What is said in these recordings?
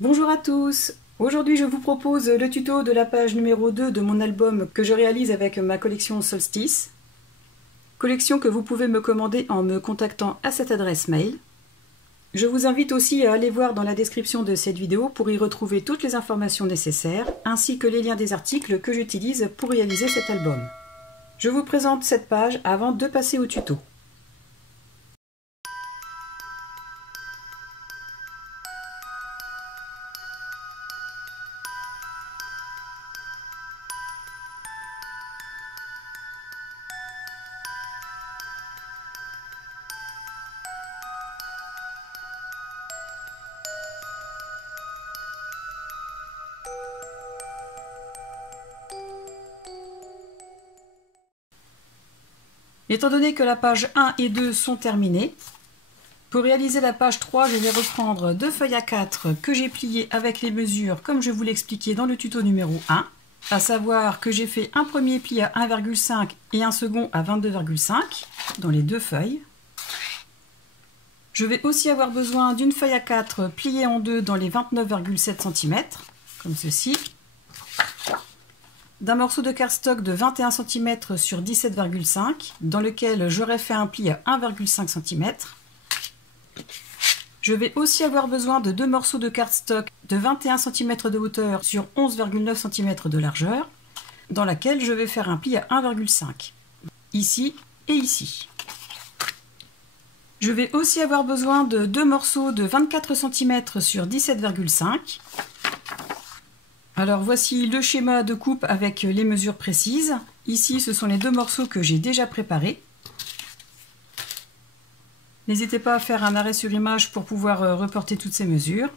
Bonjour à tous. Aujourd'hui je vous propose le tuto de la page numéro 2 de mon album que je réalise avec ma collection Solstice. Collection que vous pouvez me commander en me contactant à cette adresse mail. Je vous invite aussi à aller voir dans la description de cette vidéo pour y retrouver toutes les informations nécessaires, ainsi que les liens des articles que j'utilise pour réaliser cet album. Je vous présente cette page avant de passer au tuto. Étant donné que la page 1 et 2 sont terminées, pour réaliser la page 3, je vais reprendre deux feuilles A4 que j'ai pliées avec les mesures comme je vous l'ai expliqué dans le tuto numéro 1, à savoir que j'ai fait un premier pli à 1,5 et un second à 22,5 dans les deux feuilles. Je vais aussi avoir besoin d'une feuille A4 pliée en deux dans les 29,7 cm, comme ceci, d'un morceau de cardstock de 21 cm sur 17,5 dans lequel j'aurais fait un pli à 1,5 cm. Je vais aussi avoir besoin de deux morceaux de cardstock de 21 cm de hauteur sur 11,9 cm de largeur dans laquelle je vais faire un pli à 1,5 ici et ici. Je vais aussi avoir besoin de deux morceaux de 24 cm sur 17,5. Alors voici le schéma de coupe avec les mesures précises. Ici, ce sont les deux morceaux que j'ai déjà préparés. N'hésitez pas à faire un arrêt sur image pour pouvoir reporter toutes ces mesures.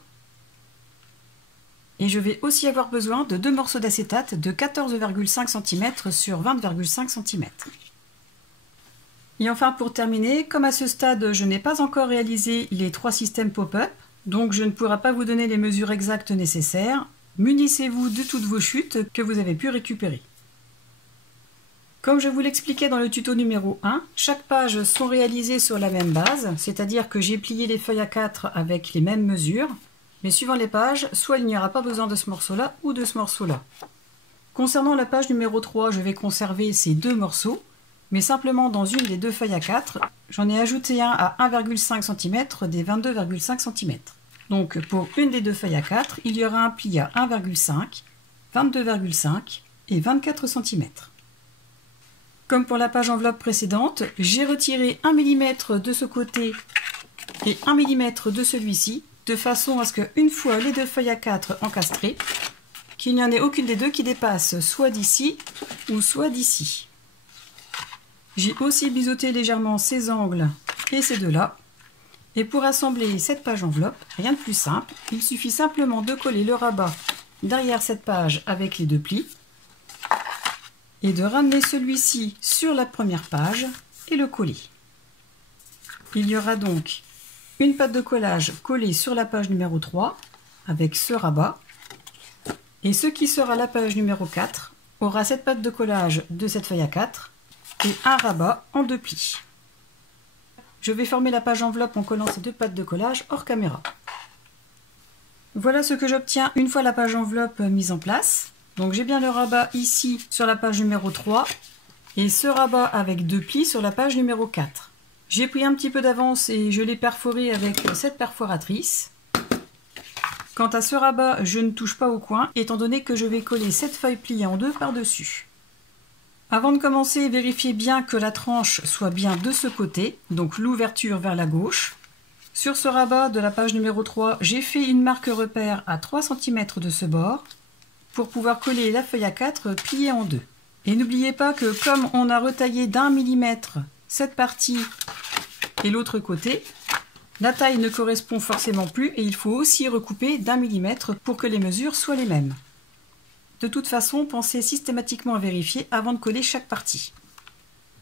Et je vais aussi avoir besoin de deux morceaux d'acétate de 14,5 cm sur 20,5 cm. Et enfin, pour terminer, comme à ce stade, je n'ai pas encore réalisé les trois systèmes pop-up, donc je ne pourrai pas vous donner les mesures exactes nécessaires. Munissez-vous de toutes vos chutes que vous avez pu récupérer. Comme je vous l'expliquais dans le tuto numéro 1, chaque page sont réalisées sur la même base, c'est-à-dire que j'ai plié les feuilles A4 avec les mêmes mesures, mais suivant les pages, soit il n'y aura pas besoin de ce morceau-là ou de ce morceau-là. Concernant la page numéro 3, je vais conserver ces deux morceaux, mais simplement dans une des deux feuilles A4, j'en ai ajouté un à 1,5 cm des 22,5 cm. Donc pour une des deux feuilles A4, il y aura un pli à 1,5, 22,5 et 24 cm. Comme pour la page enveloppe précédente, j'ai retiré 1 mm de ce côté et 1 mm de celui-ci, de façon à ce qu'une fois les deux feuilles A4 encastrées, qu'il n'y en ait aucune des deux qui dépasse soit d'ici ou soit d'ici. J'ai aussi biseauté légèrement ces angles et ces deux-là. Et pour assembler cette page enveloppe, rien de plus simple, il suffit simplement de coller le rabat derrière cette page avec les deux plis et de ramener celui-ci sur la première page et le coller. Il y aura donc une patte de collage collée sur la page numéro 3 avec ce rabat et ce qui sera la page numéro 4 aura cette patte de collage de cette feuille A4 et un rabat en deux plis. Je vais former la page enveloppe en collant ces deux pattes de collage hors caméra. Voilà ce que j'obtiens une fois la page enveloppe mise en place. Donc j'ai bien le rabat ici sur la page numéro 3 et ce rabat avec deux plis sur la page numéro 4. J'ai pris un petit peu d'avance et je l'ai perforé avec cette perforatrice. Quant à ce rabat, je ne touche pas au coin étant donné que je vais coller cette feuille pliée en deux par-dessus. Avant de commencer, vérifiez bien que la tranche soit bien de ce côté, donc l'ouverture vers la gauche. Sur ce rabat de la page numéro 3, j'ai fait une marque repère à 3 cm de ce bord pour pouvoir coller la feuille A4 pliée en deux. Et n'oubliez pas que comme on a retaillé d'1 mm cette partie et l'autre côté, la taille ne correspond forcément plus et il faut aussi recouper d'1 mm pour que les mesures soient les mêmes. De toute façon, pensez systématiquement à vérifier avant de coller chaque partie.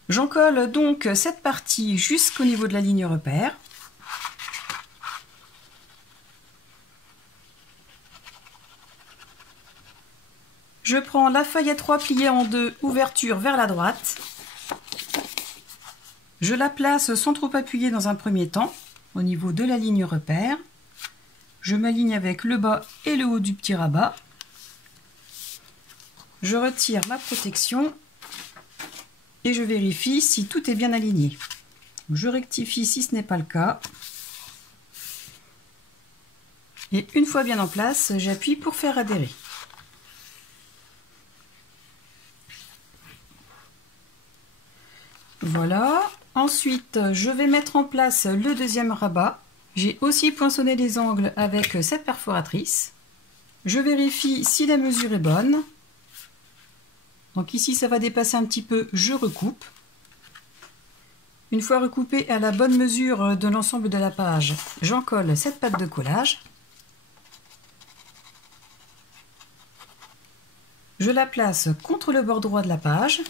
J'en colle donc cette partie jusqu'au niveau de la ligne repère. Je prends la feuille A3 pliée en deux, ouverture vers la droite. Je la place sans trop appuyer dans un premier temps, au niveau de la ligne repère. Je m'aligne avec le bas et le haut du petit rabat. Je retire ma protection et je vérifie si tout est bien aligné. Je rectifie si ce n'est pas le cas. Et une fois bien en place, j'appuie pour faire adhérer. Voilà. Ensuite, je vais mettre en place le deuxième rabat. J'ai aussi poinçonné les angles avec cette perforatrice. Je vérifie si la mesure est bonne. Donc ici, ça va dépasser un petit peu, je recoupe. Une fois recoupé à la bonne mesure de l'ensemble de la page, j'en colle cette pâte de collage. Je la place contre le bord droit de la page,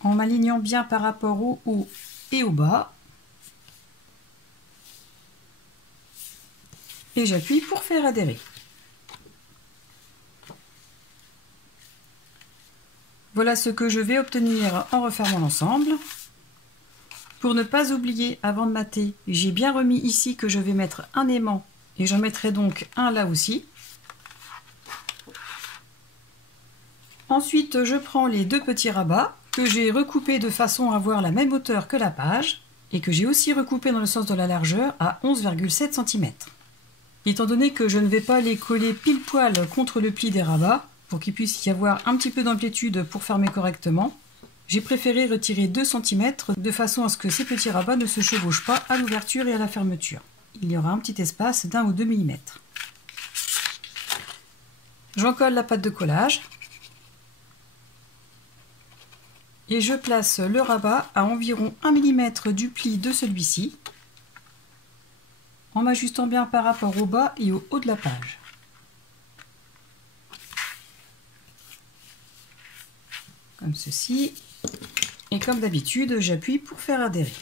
en m'alignant bien par rapport au haut et au bas. Et j'appuie pour faire adhérer. Voilà ce que je vais obtenir en refermant l'ensemble. Pour ne pas oublier, avant de mater, j'ai bien remis ici que je vais mettre un aimant et j'en mettrai donc un là aussi. Ensuite, je prends les deux petits rabats que j'ai recoupés de façon à avoir la même hauteur que la page et que j'ai aussi recoupé dans le sens de la largeur à 11,7 cm. Étant donné que je ne vais pas les coller pile poil contre le pli des rabats, pour qu'il puisse y avoir un petit peu d'amplitude pour fermer correctement, j'ai préféré retirer 2 cm de façon à ce que ces petits rabats ne se chevauchent pas à l'ouverture et à la fermeture. Il y aura un petit espace d'1 ou 2 mm. J'en colle la pâte de collage et je place le rabat à environ 1 mm du pli de celui-ci, en m'ajustant bien par rapport au bas et au haut de la page. Comme ceci, et comme d'habitude, j'appuie pour faire adhérer.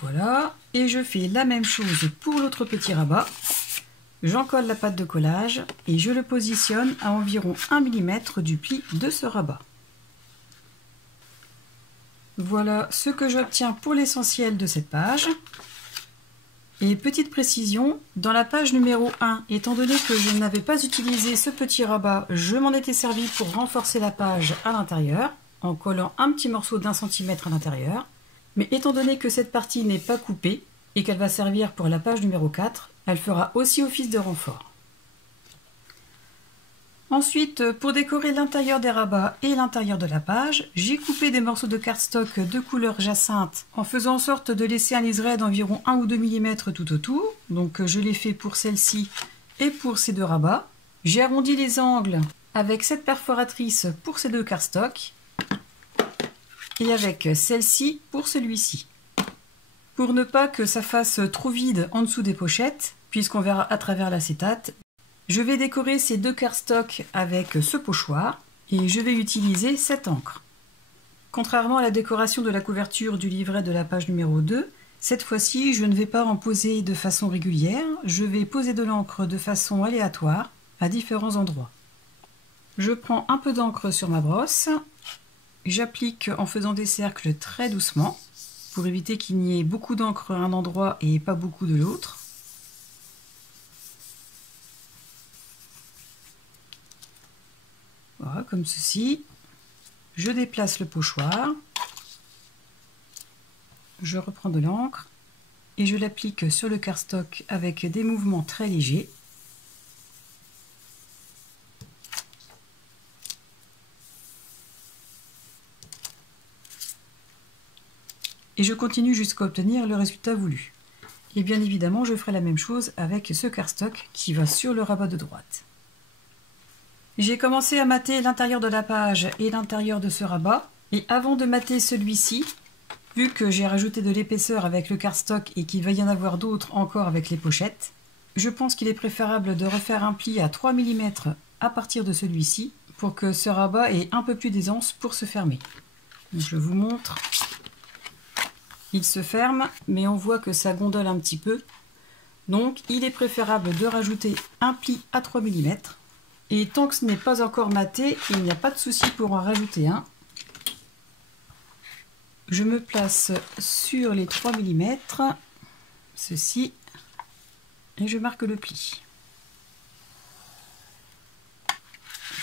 Voilà, et je fais la même chose pour l'autre petit rabat. J'en colle la pâte de collage et je le positionne à environ 1 mm du pli de ce rabat. Voilà ce que j'obtiens pour l'essentiel de cette page. Et petite précision, dans la page numéro 1, étant donné que je n'avais pas utilisé ce petit rabat, je m'en étais servi pour renforcer la page à l'intérieur, en collant un petit morceau d'1 cm à l'intérieur. Mais étant donné que cette partie n'est pas coupée, et qu'elle va servir pour la page numéro 4, elle fera aussi office de renfort. Ensuite, pour décorer l'intérieur des rabats et l'intérieur de la page, j'ai coupé des morceaux de cardstock de couleur jacinthe en faisant en sorte de laisser un liseré d'environ 1 ou 2 mm tout autour. Donc je l'ai fait pour celle-ci et pour ces deux rabats. J'ai arrondi les angles avec cette perforatrice pour ces deux cardstock et avec celle-ci pour celui-ci. Pour ne pas que ça fasse trop vide en dessous des pochettes, puisqu'on verra à travers l'acétate, je vais décorer ces deux cardstock avec ce pochoir et je vais utiliser cette encre. Contrairement à la décoration de la couverture du livret de la page numéro 2, cette fois-ci je ne vais pas en poser de façon régulière, je vais poser de l'encre de façon aléatoire à différents endroits. Je prends un peu d'encre sur ma brosse, j'applique en faisant des cercles très doucement pour éviter qu'il n'y ait beaucoup d'encre à un endroit et pas beaucoup de l'autre. Voilà, comme ceci. Je déplace le pochoir, je reprends de l'encre et je l'applique sur le cardstock avec des mouvements très légers. Et je continue jusqu'à obtenir le résultat voulu. Et bien évidemment, je ferai la même chose avec ce cardstock qui va sur le rabat de droite. J'ai commencé à mater l'intérieur de la page et l'intérieur de ce rabat. Et avant de mater celui-ci, vu que j'ai rajouté de l'épaisseur avec le cardstock et qu'il va y en avoir d'autres encore avec les pochettes, je pense qu'il est préférable de refaire un pli à 3 mm à partir de celui-ci pour que ce rabat ait un peu plus d'aisance pour se fermer. Donc je vous montre. Il se ferme, mais on voit que ça gondole un petit peu. Donc il est préférable de rajouter un pli à 3 mm. Et tant que ce n'est pas encore maté, il n'y a pas de souci pour en rajouter un. je me place sur les 3 mm, ceci, et je marque le pli.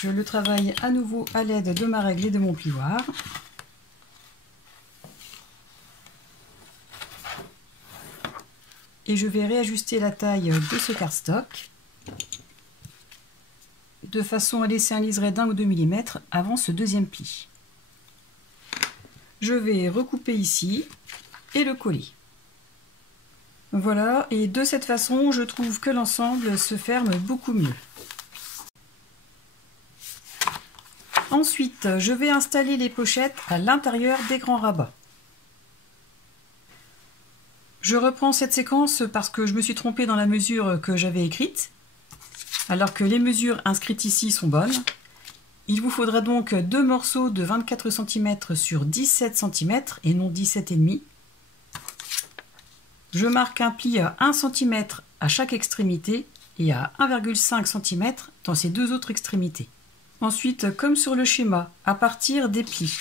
Je le travaille à nouveau à l'aide de ma règle et de mon plioir. Et je vais réajuster la taille de ce cardstock de façon à laisser un liseré d'1 ou 2 mm avant ce deuxième pli. Je vais recouper ici et le coller. Voilà, et de cette façon, je trouve que l'ensemble se ferme beaucoup mieux. Ensuite, je vais installer les pochettes à l'intérieur des grands rabats. Je reprends cette séquence parce que je me suis trompée dans la mesure que j'avais écrite, alors que les mesures inscrites ici sont bonnes. Il vous faudra donc 2 morceaux de 24 cm sur 17 cm et non 17,5. Je marque un pli à 1 cm à chaque extrémité et à 1,5 cm dans ces deux autres extrémités. Ensuite, comme sur le schéma, à partir des plis,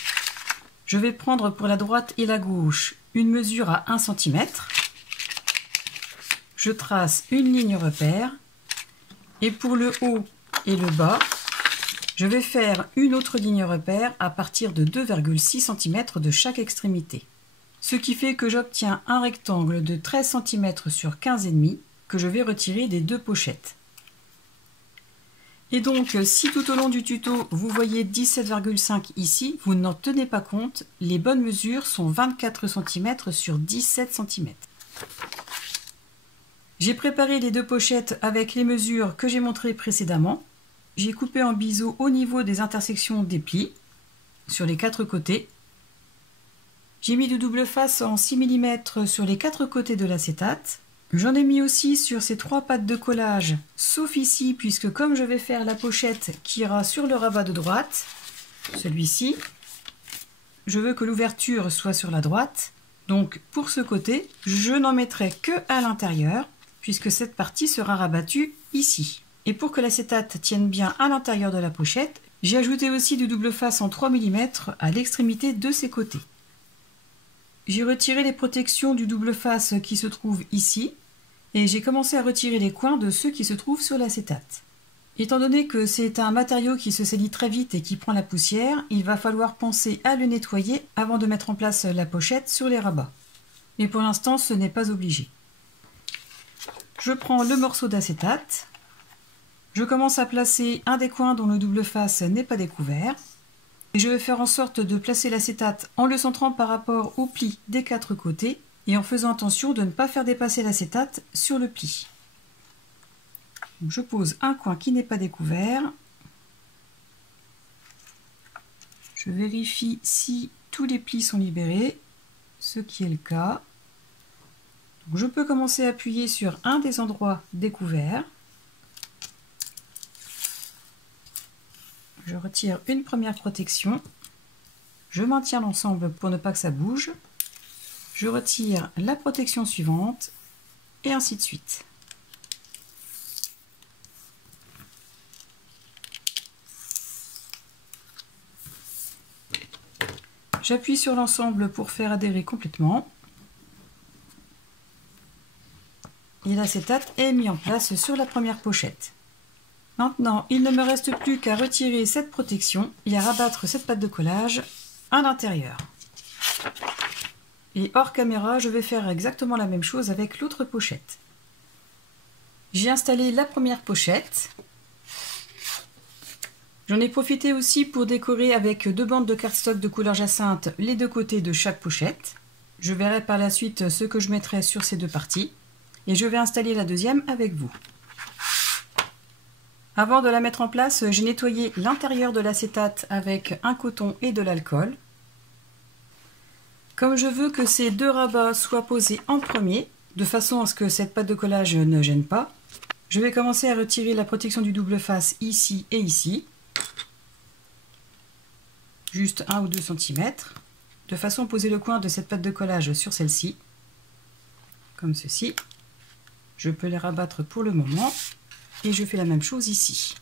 je vais prendre pour la droite et la gauche une mesure à 1 cm. Je trace une ligne repère et pour le haut et le bas, je vais faire une autre ligne repère à partir de 2,6 cm de chaque extrémité. Ce qui fait que j'obtiens un rectangle de 13 cm sur 15,5 que je vais retirer des deux pochettes. Et donc, si tout au long du tuto, vous voyez 17,5 ici, vous n'en tenez pas compte, les bonnes mesures sont 24 cm sur 17 cm. J'ai préparé les deux pochettes avec les mesures que j'ai montrées précédemment. J'ai coupé en biseau au niveau des intersections des plis, sur les 4 côtés. J'ai mis du double face en 6 mm sur les 4 côtés de l'acétate. J'en ai mis aussi sur ces 3 pattes de collage, sauf ici, puisque comme je vais faire la pochette qui ira sur le rabat de droite, celui-ci, je veux que l'ouverture soit sur la droite. Donc pour ce côté, je n'en mettrai que à l'intérieur, puisque cette partie sera rabattue ici. Et pour que l'acétate tienne bien à l'intérieur de la pochette, j'ai ajouté aussi du double face en 3 mm à l'extrémité de ces côtés. J'ai retiré les protections du double face qui se trouvent ici et j'ai commencé à retirer les coins de ceux qui se trouvent sur l'acétate. Étant donné que c'est un matériau qui se salit très vite et qui prend la poussière, il va falloir penser à le nettoyer avant de mettre en place la pochette sur les rabats. Mais pour l'instant, ce n'est pas obligé. Je prends le morceau d'acétate. Je commence à placer un des coins dont le double face n'est pas découvert. Et je vais faire en sorte de placer l'acétate en le centrant par rapport au pli des 4 côtés et en faisant attention de ne pas faire dépasser l'acétate sur le pli. Donc je pose un coin qui n'est pas découvert. Je vérifie si tous les plis sont libérés, ce qui est le cas. Donc je peux commencer à appuyer sur un des endroits découverts. Je retire une première protection, je maintiens l'ensemble pour ne pas que ça bouge, je retire la protection suivante et ainsi de suite. J'appuie sur l'ensemble pour faire adhérer complètement et l'acétate est mis en place sur la première pochette. Maintenant, il ne me reste plus qu'à retirer cette protection et à rabattre cette pâte de collage à l'intérieur. Et hors caméra, je vais faire exactement la même chose avec l'autre pochette. J'ai installé la première pochette. J'en ai profité aussi pour décorer avec 2 bandes de cardstock de couleur jacinthe les 2 côtés de chaque pochette. Je verrai par la suite ce que je mettrai sur ces 2 parties. Et je vais installer la deuxième avec vous. Avant de la mettre en place, j'ai nettoyé l'intérieur de l'acétate avec un coton et de l'alcool. Comme je veux que ces 2 rabats soient posés en premier, de façon à ce que cette pâte de collage ne gêne pas, je vais commencer à retirer la protection du double face ici et ici, juste 1 ou 2 cm, de façon à poser le coin de cette pâte de collage sur celle-ci, comme ceci. Je peux les rabattre pour le moment. Et je fais la même chose ici.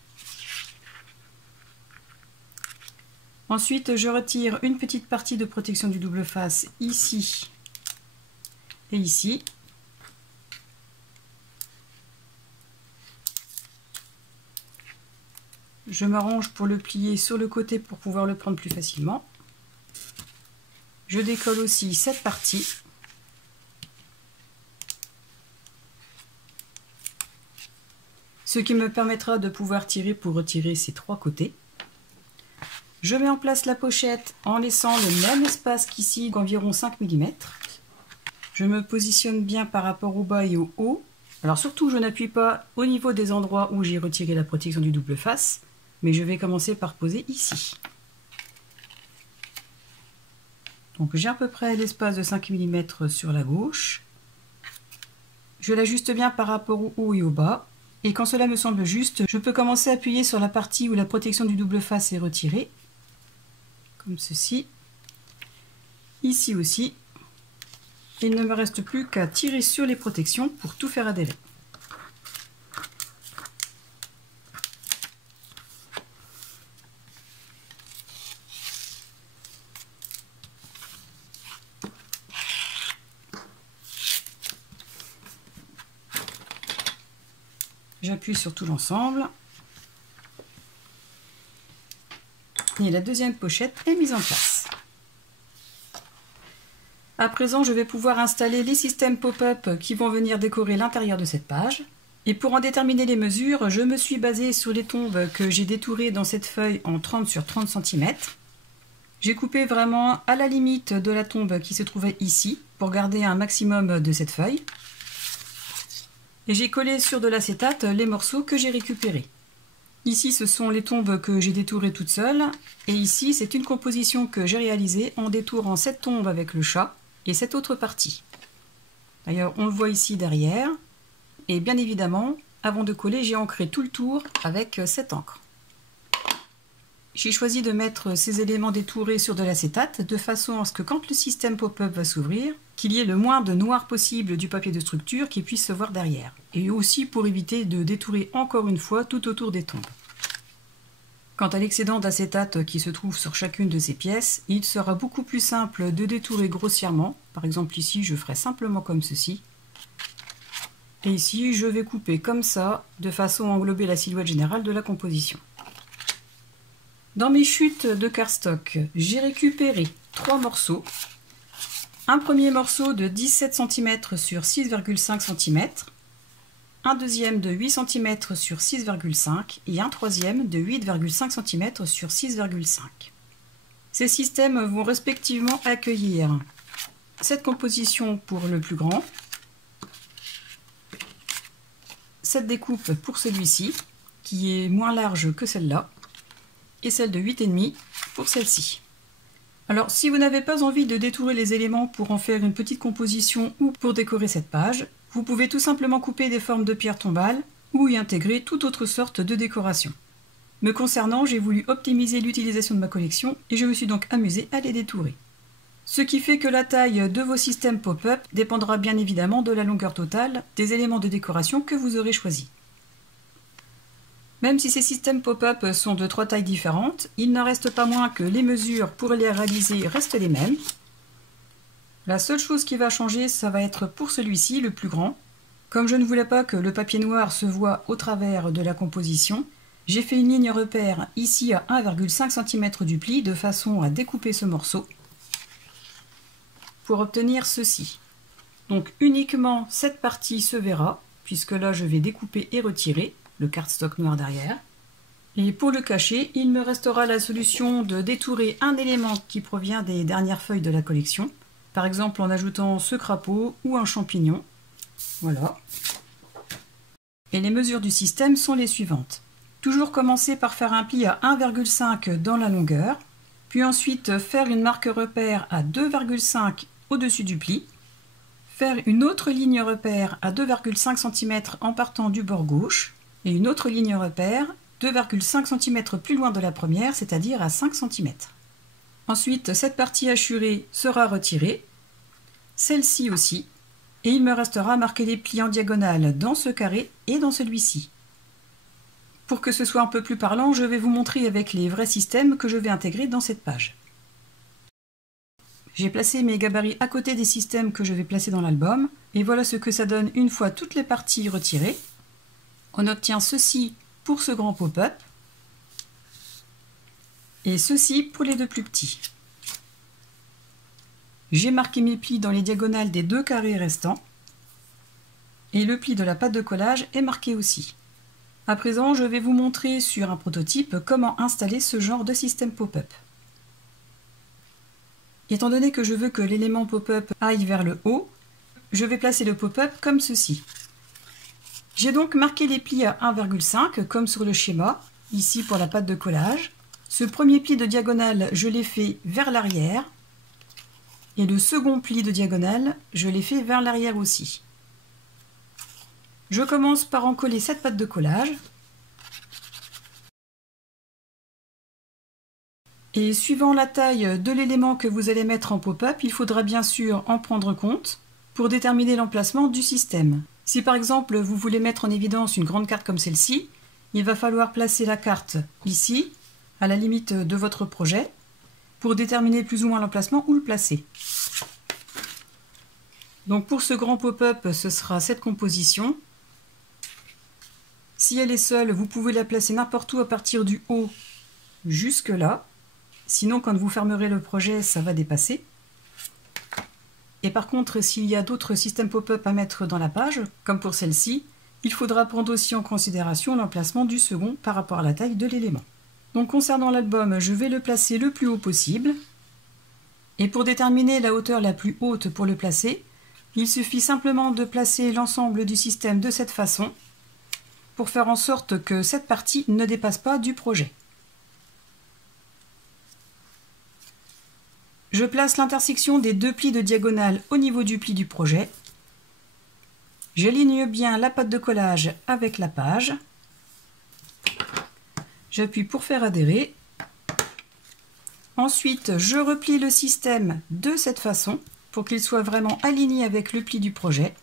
Ensuite, je retire une petite partie de protection du double face ici et ici. Je m'arrange pour le plier sur le côté pour pouvoir le prendre plus facilement. Je décolle aussi cette partie. Ce qui me permettra de pouvoir tirer pour retirer ces trois côtés. Je mets en place la pochette en laissant le même espace qu'ici, d'environ 5 mm. Je me positionne bien par rapport au bas et au haut. Alors surtout, je n'appuie pas au niveau des endroits où j'ai retiré la protection du double face, mais je vais commencer par poser ici. Donc j'ai à peu près l'espace de 5 mm sur la gauche. Je l'ajuste bien par rapport au haut et au bas. Et quand cela me semble juste, je peux commencer à appuyer sur la partie où la protection du double face est retirée. Comme ceci. Ici aussi. Il ne me reste plus qu'à tirer sur les protections pour tout faire adhérer. J'appuie sur tout l'ensemble. Et la deuxième pochette est mise en place. À présent, je vais pouvoir installer les systèmes pop-up qui vont venir décorer l'intérieur de cette page. Et pour en déterminer les mesures, je me suis basée sur les tombes que j'ai détourées dans cette feuille en 30 sur 30 cm. J'ai coupé vraiment à la limite de la tombe qui se trouvait ici pour garder un maximum de cette feuille. Et j'ai collé sur de l'acétate les morceaux que j'ai récupérés. Ici, ce sont les tombes que j'ai détourées toutes seules. Et ici, c'est une composition que j'ai réalisée en détourant cette tombe avec le chat et cette autre partie. D'ailleurs, on le voit ici derrière. Et bien évidemment, avant de coller, j'ai ancré tout le tour avec cette encre. J'ai choisi de mettre ces éléments détourés sur de l'acétate de façon à ce que quand le système pop-up va s'ouvrir, qu'il y ait le moins de noir possible du papier de structure qui puisse se voir derrière. Et aussi pour éviter de détourer encore une fois tout autour des tombes. Quant à l'excédent d'acétate qui se trouve sur chacune de ces pièces, il sera beaucoup plus simple de détourer grossièrement. Par exemple ici, je ferai simplement comme ceci. Et ici, je vais couper comme ça, de façon à englober la silhouette générale de la composition. Dans mes chutes de cardstock, j'ai récupéré 3 morceaux. Un premier morceau de 17 cm sur 6,5 cm, un deuxième de 8 cm sur 6,5 et un troisième de 8,5 cm sur 6,5. Ces systèmes vont respectivement accueillir cette composition pour le plus grand, cette découpe pour celui-ci, qui est moins large que celle-là, et celle de 8,5 pour celle-ci. Alors, si vous n'avez pas envie de détourer les éléments pour en faire une petite composition ou pour décorer cette page, vous pouvez tout simplement couper des formes de pierre tombale ou y intégrer toute autre sorte de décoration. Me concernant, j'ai voulu optimiser l'utilisation de ma collection et je me suis donc amusée à les détourer. Ce qui fait que la taille de vos systèmes pop-up dépendra bien évidemment de la longueur totale des éléments de décoration que vous aurez choisis. Même si ces systèmes pop-up sont de 3 tailles différentes, il n'en reste pas moins que les mesures pour les réaliser restent les mêmes. La seule chose qui va changer, ça va être pour celui-ci, le plus grand. Comme je ne voulais pas que le papier noir se voie au travers de la composition, j'ai fait une ligne repère ici à 1,5 cm du pli de façon à découper ce morceau pour obtenir ceci. Donc uniquement cette partie se verra, puisque là je vais découper et retirer le cardstock noir derrière. Et pour le cacher, il me restera la solution de détourer un élément qui provient des dernières feuilles de la collection, par exemple en ajoutant ce crapaud ou un champignon. Voilà. Et les mesures du système sont les suivantes. Toujours commencer par faire un pli à 1,5 dans la longueur, puis ensuite faire une marque repère à 2,5 au-dessus du pli, faire une autre ligne repère à 2,5 cm en partant du bord gauche, et une autre ligne repère 2,5 cm plus loin de la première, c'est-à-dire à 5 cm. Ensuite, cette partie hachurée sera retirée, celle-ci aussi, et il me restera à marquer les plis en diagonale dans ce carré et dans celui-ci. Pour que ce soit un peu plus parlant, je vais vous montrer avec les vrais systèmes que je vais intégrer dans cette page. J'ai placé mes gabarits à côté des systèmes que je vais placer dans l'album, et voilà ce que ça donne une fois toutes les parties retirées. On obtient ceci pour ce grand pop-up, et ceci pour les deux plus petits. J'ai marqué mes plis dans les diagonales des deux carrés restants, et le pli de la pâte de collage est marqué aussi. À présent, je vais vous montrer sur un prototype comment installer ce genre de système pop-up. Étant donné que je veux que l'élément pop-up aille vers le haut, je vais placer le pop-up comme ceci. J'ai donc marqué les plis à 1,5 comme sur le schéma, ici pour la pâte de collage. Ce premier pli de diagonale, je l'ai fait vers l'arrière, et le second pli de diagonale, je l'ai fait vers l'arrière aussi. Je commence par en coller cette pâte de collage. Et suivant la taille de l'élément que vous allez mettre en pop-up, il faudra bien sûr en prendre compte pour déterminer l'emplacement du système. Si par exemple vous voulez mettre en évidence une grande carte comme celle-ci, il va falloir placer la carte ici, à la limite de votre projet, pour déterminer plus ou moins l'emplacement où le placer. Donc pour ce grand pop-up, ce sera cette composition. Si elle est seule, vous pouvez la placer n'importe où à partir du haut jusque là. Sinon, quand vous fermerez le projet, ça va dépasser. Et par contre, s'il y a d'autres systèmes pop-up à mettre dans la page, comme pour celle-ci, il faudra prendre aussi en considération l'emplacement du second par rapport à la taille de l'élément. Donc concernant l'album, je vais le placer le plus haut possible. Et pour déterminer la hauteur la plus haute pour le placer, il suffit simplement de placer l'ensemble du système de cette façon, pour faire en sorte que cette partie ne dépasse pas du projet. Je place l'intersection des deux plis de diagonale au niveau du pli du projet. J'aligne bien la pâte de collage avec la page. J'appuie pour faire adhérer. Ensuite, je replie le système de cette façon pour qu'il soit vraiment aligné avec le pli du projet.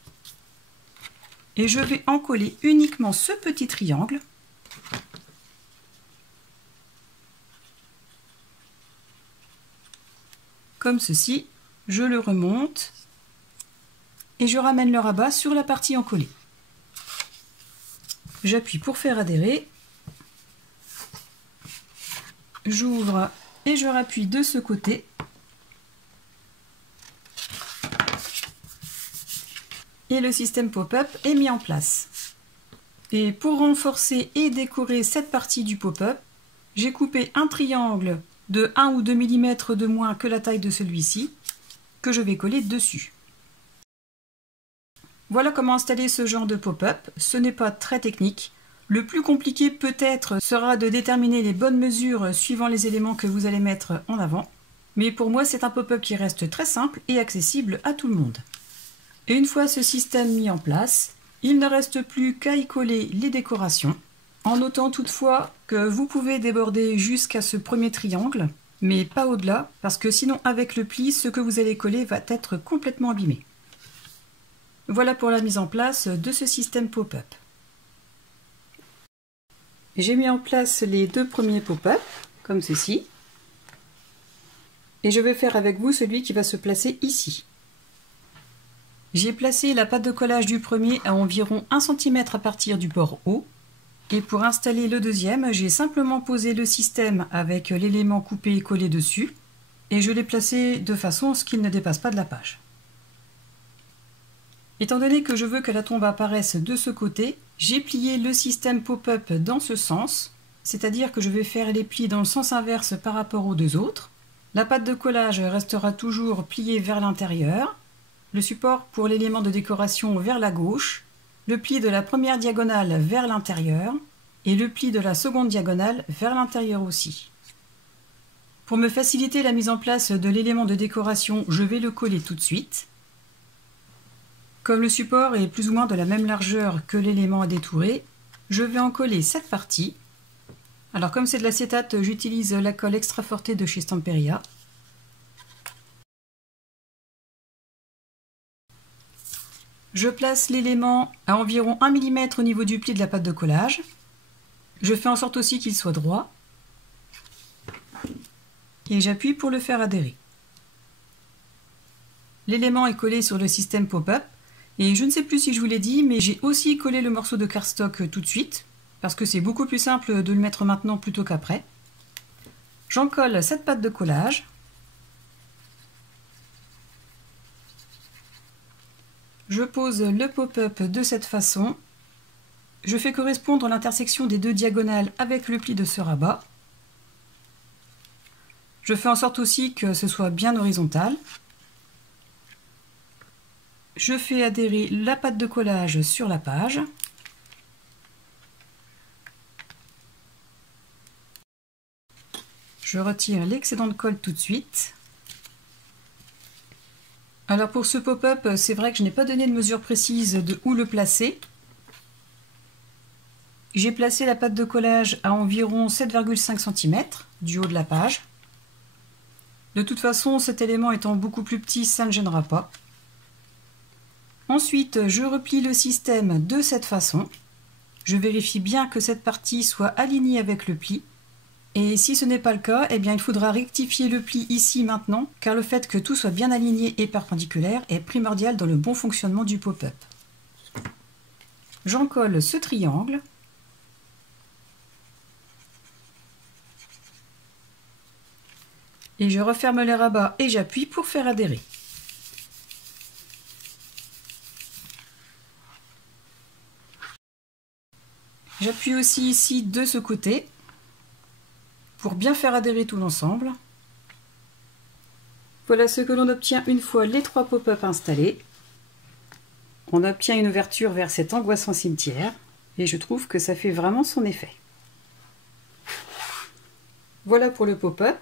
Et je vais en coller uniquement ce petit triangle. Comme ceci, je le remonte et je ramène le rabat sur la partie encollée. J'appuie pour faire adhérer. J'ouvre et je rappuie de ce côté. Et le système pop-up est mis en place. Et pour renforcer et décorer cette partie du pop-up, j'ai coupé un triangle de 1 ou 2 mm de moins que la taille de celui-ci, que je vais coller dessus. Voilà comment installer ce genre de pop-up. Ce n'est pas très technique. Le plus compliqué peut-être sera de déterminer les bonnes mesures suivant les éléments que vous allez mettre en avant. Mais pour moi, c'est un pop-up qui reste très simple et accessible à tout le monde. Et une fois ce système mis en place, il ne reste plus qu'à y coller les décorations, en notant toutefois que vous pouvez déborder jusqu'à ce premier triangle, mais pas au-delà, parce que sinon avec le pli, ce que vous allez coller va être complètement abîmé. Voilà pour la mise en place de ce système pop-up. J'ai mis en place les deux premiers pop-up, comme ceci, et je vais faire avec vous celui qui va se placer ici. J'ai placé la pâte de collage du premier à environ 1 cm à partir du bord haut. Et pour installer le deuxième, j'ai simplement posé le système avec l'élément coupé et collé dessus. Et je l'ai placé de façon à ce qu'il ne dépasse pas de la page. Étant donné que je veux que la tombe apparaisse de ce côté, j'ai plié le système pop-up dans ce sens. C'est-à-dire que je vais faire les plis dans le sens inverse par rapport aux deux autres. La pâte de collage restera toujours pliée vers l'intérieur. Le support pour l'élément de décoration vers la gauche, le pli de la première diagonale vers l'intérieur et le pli de la seconde diagonale vers l'intérieur aussi. Pour me faciliter la mise en place de l'élément de décoration, je vais le coller tout de suite. Comme le support est plus ou moins de la même largeur que l'élément à détourer, je vais en coller cette partie. Alors comme c'est de l'acétate, j'utilise la colle Extra Forte de chez Stamperia. Je place l'élément à environ 1 mm au niveau du pli de la pâte de collage. Je fais en sorte aussi qu'il soit droit. Et j'appuie pour le faire adhérer. L'élément est collé sur le système pop-up. Et je ne sais plus si je vous l'ai dit, mais j'ai aussi collé le morceau de cardstock tout de suite, parce que c'est beaucoup plus simple de le mettre maintenant plutôt qu'après. J'en colle cette pâte de collage. Je pose le pop-up de cette façon. Je fais correspondre l'intersection des deux diagonales avec le pli de ce rabat. Je fais en sorte aussi que ce soit bien horizontal. Je fais adhérer la pâte de collage sur la page. Je retire l'excédent de colle tout de suite. Alors pour ce pop-up, c'est vrai que je n'ai pas donné de mesure précise de où le placer. J'ai placé la pâte de collage à environ 7,5 cm du haut de la page. De toute façon, cet élément étant beaucoup plus petit, ça ne gênera pas. Ensuite, je replie le système de cette façon. Je vérifie bien que cette partie soit alignée avec le pli. Et si ce n'est pas le cas, eh bien, il faudra rectifier le pli ici maintenant, car le fait que tout soit bien aligné et perpendiculaire est primordial dans le bon fonctionnement du pop-up. J'en colle ce triangle. Et je referme les rabats et j'appuie pour faire adhérer. J'appuie aussi ici de ce côté pour bien faire adhérer tout l'ensemble. Voilà ce que l'on obtient une fois les trois pop-up installés. On obtient une ouverture vers cet angoissant cimetière et je trouve que ça fait vraiment son effet. Voilà pour le pop-up.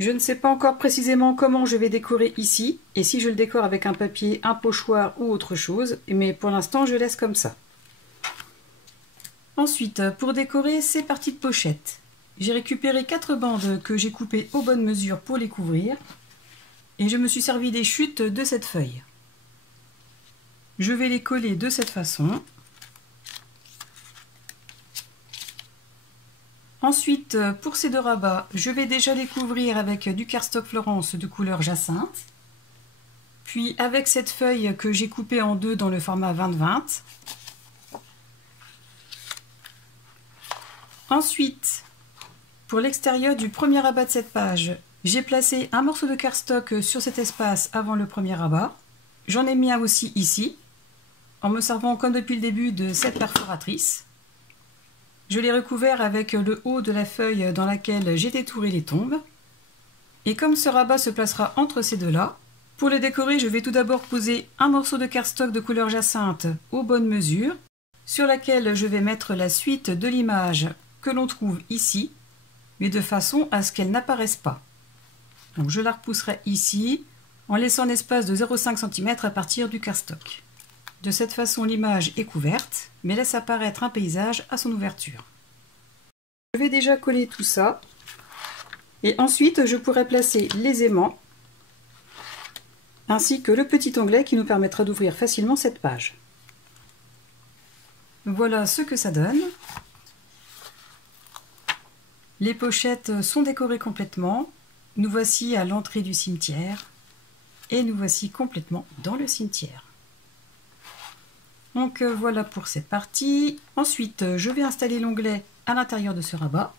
Je ne sais pas encore précisément comment je vais décorer ici et si je le décore avec un papier, un pochoir ou autre chose, mais pour l'instant je laisse comme ça. Ensuite, pour décorer ces parties de pochette, j'ai récupéré 4 bandes que j'ai coupées aux bonnes mesures pour les couvrir et je me suis servi des chutes de cette feuille. Je vais les coller de cette façon. Ensuite, pour ces deux rabats, je vais déjà les couvrir avec du cardstock Florence de couleur jacinthe. Puis avec cette feuille que j'ai coupée en deux dans le format 20-20. Ensuite, pour l'extérieur du premier rabat de cette page, j'ai placé un morceau de cardstock sur cet espace avant le premier rabat. J'en ai mis un aussi ici, en me servant comme depuis le début de cette perforatrice. Je l'ai recouvert avec le haut de la feuille dans laquelle j'ai détouré les tombes. Et comme ce rabat se placera entre ces deux-là, pour le décorer, je vais tout d'abord poser un morceau de cardstock de couleur jacinthe aux bonnes mesures, sur laquelle je vais mettre la suite de l'image que l'on trouve ici, mais de façon à ce qu'elle n'apparaisse pas. Donc je la repousserai ici, en laissant un espace de 0,5 cm à partir du cardstock. De cette façon, l'image est couverte, mais laisse apparaître un paysage à son ouverture. Je vais déjà coller tout ça. Et ensuite, je pourrai placer les aimants, ainsi que le petit onglet qui nous permettra d'ouvrir facilement cette page. Voilà ce que ça donne. Les pochettes sont décorées complètement. Nous voici à l'entrée du cimetière. Et nous voici complètement dans le cimetière. Donc voilà pour cette partie. Ensuite, je vais installer l'onglet à l'intérieur de ce rabat.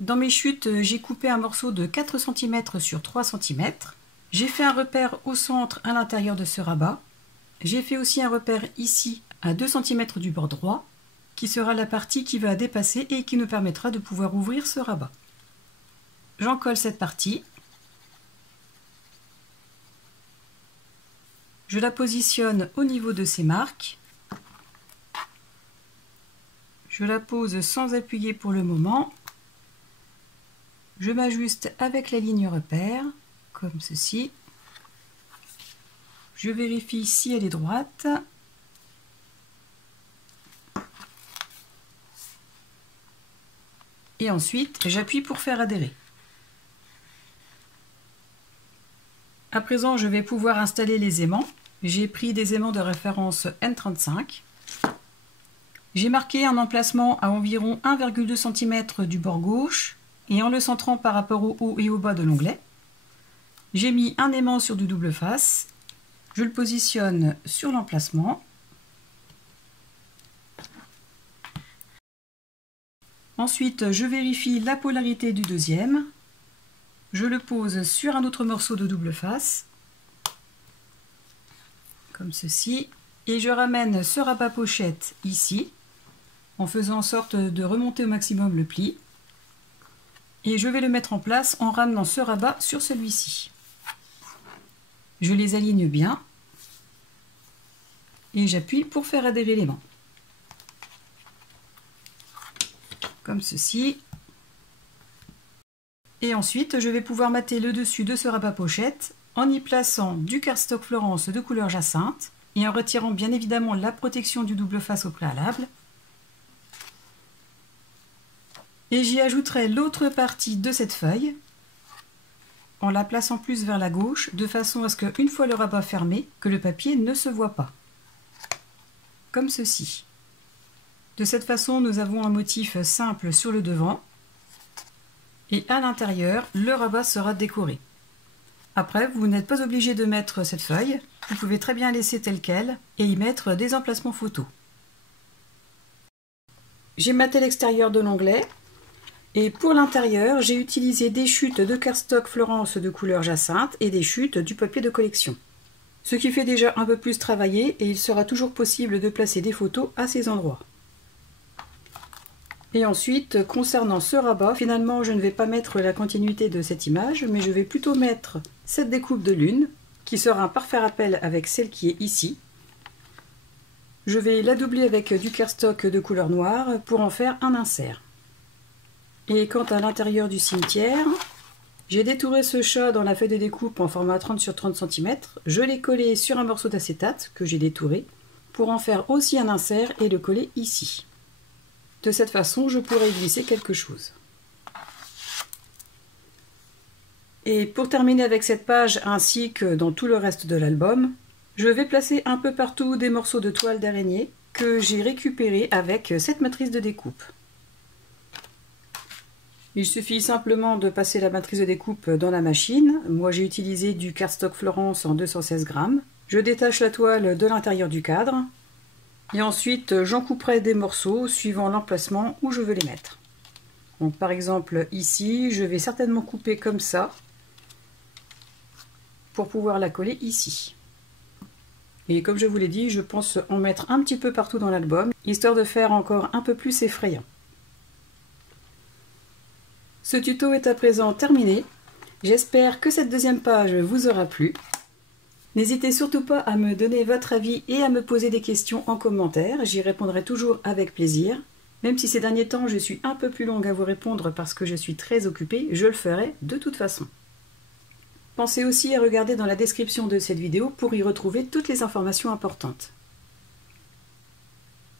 Dans mes chutes, j'ai coupé un morceau de 4 cm sur 3 cm. J'ai fait un repère au centre à l'intérieur de ce rabat. J'ai fait aussi un repère ici à 2 cm du bord droit, qui sera la partie qui va dépasser et qui nous permettra de pouvoir ouvrir ce rabat. J'en colle cette partie. Je la positionne au niveau de ces marques. Je la pose sans appuyer pour le moment. Je m'ajuste avec la ligne repère, comme ceci. Je vérifie si elle est droite. Et ensuite, j'appuie pour faire adhérer. À présent, je vais pouvoir installer les aimants. J'ai pris des aimants de référence N35. J'ai marqué un emplacement à environ 1,2 cm du bord gauche et en le centrant par rapport au haut et au bas de l'onglet. J'ai mis un aimant sur du double face. Je le positionne sur l'emplacement. Ensuite, je vérifie la polarité du deuxième. Je le pose sur un autre morceau de double face, comme ceci. Et je ramène ce rabat pochette ici, en faisant en sorte de remonter au maximum le pli. Et je vais le mettre en place en ramenant ce rabat sur celui-ci. Je les aligne bien et j'appuie pour faire adhérer les mains. Comme ceci. Et ensuite, je vais pouvoir mater le dessus de ce rabat pochette en y plaçant du cardstock Florence de couleur jacinthe et en retirant bien évidemment la protection du double face au préalable. Et j'y ajouterai l'autre partie de cette feuille en la plaçant plus vers la gauche, de façon à ce qu'une fois le rabat fermé, que le papier ne se voit pas. Comme ceci. De cette façon, nous avons un motif simple sur le devant. Et à l'intérieur, le rabat sera décoré. Après, vous n'êtes pas obligé de mettre cette feuille. Vous pouvez très bien laisser telle qu'elle et y mettre des emplacements photos. J'ai maté l'extérieur de l'onglet. Et pour l'intérieur, j'ai utilisé des chutes de cardstock Florence de couleur jacinthe et des chutes du papier de collection. Ce qui fait déjà un peu plus travailler et il sera toujours possible de placer des photos à ces endroits. Et ensuite, concernant ce rabat, finalement je ne vais pas mettre la continuité de cette image, mais je vais plutôt mettre cette découpe de lune, qui sera un parfait rappel avec celle qui est ici. Je vais la doubler avec du cardstock de couleur noire pour en faire un insert. Et quant à l'intérieur du cimetière, j'ai détouré ce chat dans la feuille de découpe en format 30 sur 30 cm. Je l'ai collé sur un morceau d'acétate que j'ai détouré pour en faire aussi un insert et le coller ici. De cette façon, je pourrai y glisser quelque chose. Et pour terminer avec cette page ainsi que dans tout le reste de l'album, je vais placer un peu partout des morceaux de toile d'araignée que j'ai récupérés avec cette matrice de découpe. Il suffit simplement de passer la matrice de découpe dans la machine. Moi j'ai utilisé du cardstock Florence en 216 grammes. Je détache la toile de l'intérieur du cadre. Et ensuite j'en couperai des morceaux suivant l'emplacement où je veux les mettre. Donc par exemple ici, je vais certainement couper comme ça pour pouvoir la coller ici. Et comme je vous l'ai dit, je pense en mettre un petit peu partout dans l'album, histoire de faire encore un peu plus effrayant. Ce tuto est à présent terminé. J'espère que cette deuxième page vous aura plu. N'hésitez surtout pas à me donner votre avis et à me poser des questions en commentaire. J'y répondrai toujours avec plaisir. Même si ces derniers temps je suis un peu plus longue à vous répondre parce que je suis très occupée, je le ferai de toute façon. Pensez aussi à regarder dans la description de cette vidéo pour y retrouver toutes les informations importantes.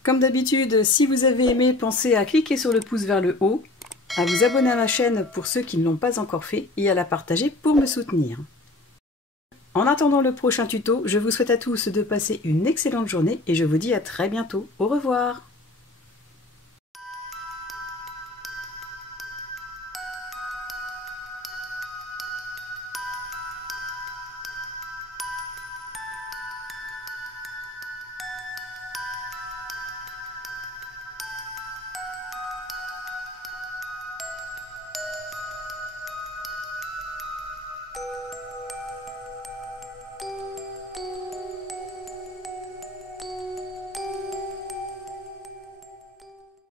Comme d'habitude, si vous avez aimé, pensez à cliquer sur le pouce vers le haut, à vous abonner à ma chaîne pour ceux qui ne l'ont pas encore fait et à la partager pour me soutenir. En attendant le prochain tuto, je vous souhaite à tous de passer une excellente journée et je vous dis à très bientôt. Au revoir!